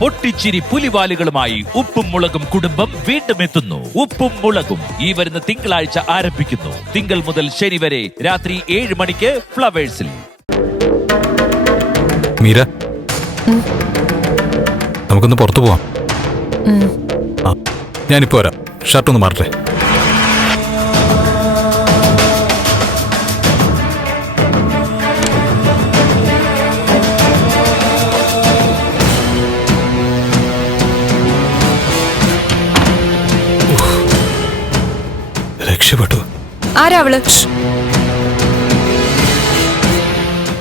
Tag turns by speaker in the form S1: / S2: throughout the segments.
S1: പൊട്ടിച്ചിരി പുലിവാലുകളുമായി ഉപ്പും മുളകും കുടുംബം വീണ്ടും എത്തുന്നു. ഉപ്പും മുളകും ഈ വരുന്ന തിങ്കളാഴ്ച ആരംഭിക്കുന്നു. തിങ്കൾ മുതൽ ശനി വരെ രാത്രി ഏഴ് മണിക്ക് ഫ്ലവേഴ്സിൽ.
S2: മീര നമുക്കൊന്ന് പുറത്തു പോവാം. ഞാനിപ്പോ വരാം. ഷർട്ടൊന്ന് മാറട്ടെ.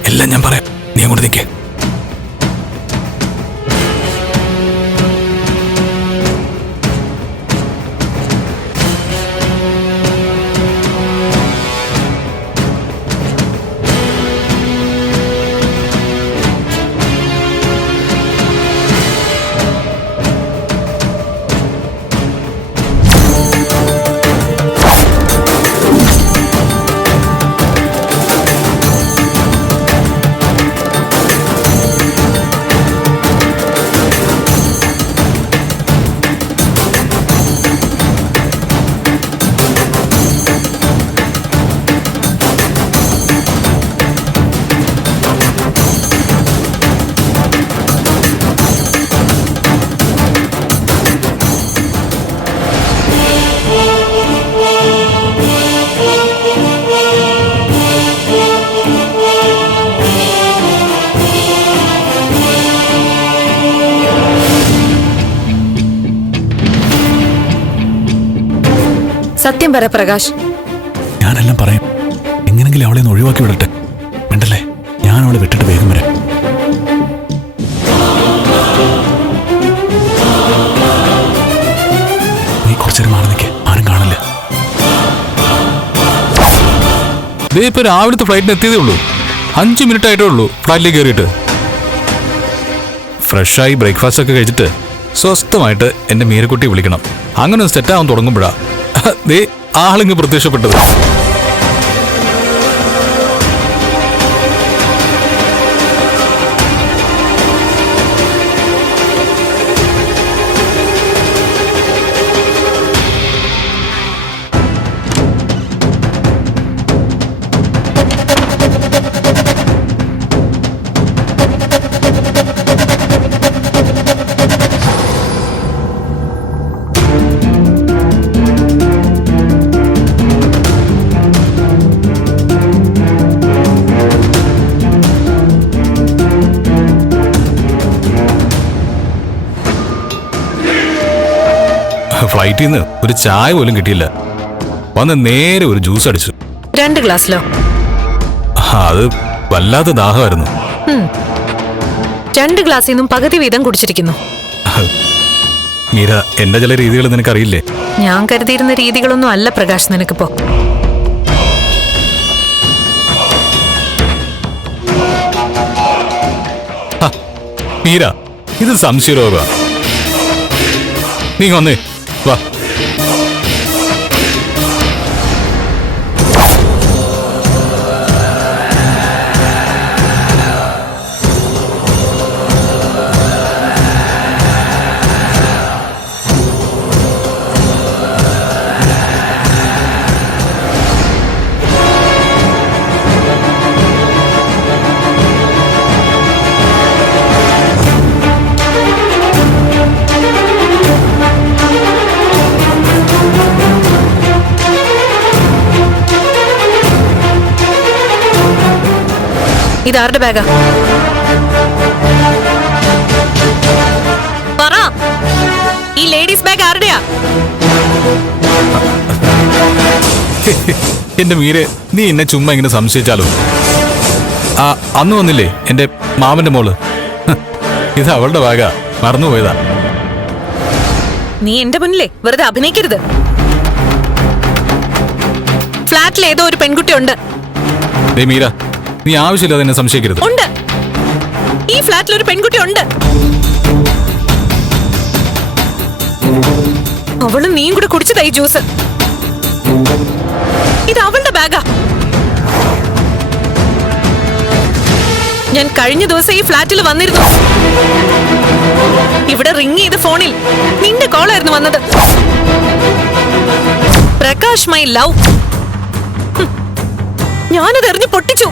S2: എല്ലാം ഞാൻ പറയാം. നീ അങ്ങോട്ട് നിൽക്കേ
S3: സത്യം പറ പ്രകാശ്.
S2: ഞാനെല്ലാം പറയും. എങ്ങനെങ്കിലും അവളെ ഒന്ന് ഒഴിവാക്കി വിടട്ടെ. വേണ്ടല്ലേ ഞാൻ അവളെ വിട്ടിട്ട് വേഗം വരാം. നീ കുറച്ചേരം മാറി നിൽക്കേ ആരും കാണില്ല. ദേ ഇപ്പൊ രാവിലത്തെ ഫ്ലൈറ്റിന് എത്തിയതേ ഉള്ളൂ. അഞ്ച് മിനിറ്റ് ആയിട്ടേ ഉള്ളൂ ഫ്ലൈറ്റിൽ കയറിയിട്ട്. ഫ്രഷായി ബ്രേക്ക്ഫാസ്റ്റ് ഒക്കെ കഴിച്ചിട്ട് സ്വസ്ഥമായിട്ട് എന്റെ മീരക്കുട്ടി വിളിക്കണം. അങ്ങനെ ഒന്ന് സെറ്റ് ആവാൻ തുടങ്ങുമ്പോഴാ. ദേ ആളിങ്ങ് പ്രത്യക്ഷപ്പെട്ടത്. ഫ്ലൈറ്റിൽ നിന്ന് ഒരു ചായ പോലും കിട്ടിയില്ല. വന്ന് നേരെ ഒരു ജ്യൂസ് അടിച്ചു.
S3: രണ്ട് ഗ്ലാസ്സിലോ?
S2: അത് വല്ലാത്ത ദാഹമായിരുന്നു.
S3: രണ്ട് ഗ്ലാസ്സിൽ നിന്നും പകുതി വീതം കുടിച്ചിരിക്കുന്നു.
S2: മീര എന്റെ ചില രീതികൾ നിനക്ക് അറിയില്ലേ
S3: ഞാൻ കരുതിയിരുന്ന രീതികളൊന്നും അല്ല പ്രകാശ് നിനക്കിപ്പോ.
S2: മീര ഇത് സംശയരോഗ നീ വന്നേ. Yes. വാ
S3: ഇതാരുടെ ബാഗാ? പറ. ഈ ലേഡീസ് ബാഗ് ആരുടെയാ?
S2: എന്റെ മീരെ നീ എന്നെ ചുമ്മാ ഇങ്ങനെ സംശയിച്ചാലോ? ആ അന്ന് വന്നില്ലേ എന്റെ മാമന്റെ മോൾ? ഇത് അവളുടെ ഭാഗ മറന്നുപോയതാ.
S3: നീ എന്റെ മുന്നിലേ വെറുതെ അഭിനയിക്കരുത്. ഫ്ലാറ്റിൽ ഏതോ ഒരു പെൺകുട്ടി ഉണ്ട്
S2: മീര നീ ആവശ്യമില്ലാതെ എന്നെ സംശയിക്കരുത്.
S3: ഉണ്ട്. ഈ ഫ്ലാറ്റിൽ ഒരു പെൺകുട്ടി ഉണ്ട്. അവളും നീയും കൂടെ കുടിച്ചതായി ജ്യൂസ് ഇത് അവളുടെ ബാഗാ ഞാൻ കഴിഞ്ഞ ദിവസം ഈ ഫ്ലാറ്റിൽ വന്നിരുന്നു. ഇവിടെ റിങ് ചെയ്ത ഫോണിൽ നിന്റെ കോളായിരുന്നു വന്നത്. Prakash my love. ഞാനത് എറിഞ്ഞ് പൊട്ടിച്ചു.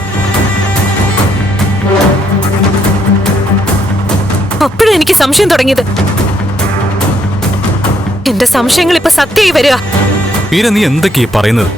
S3: അപ്പോഴാ എനിക്ക് സംശയം തുടങ്ങിയത്. എന്റെ സംശയങ്ങൾ ഇപ്പൊ സത്യമായി വരിക.
S2: നീ എന്തൊക്കെയാ പറയുന്നത്?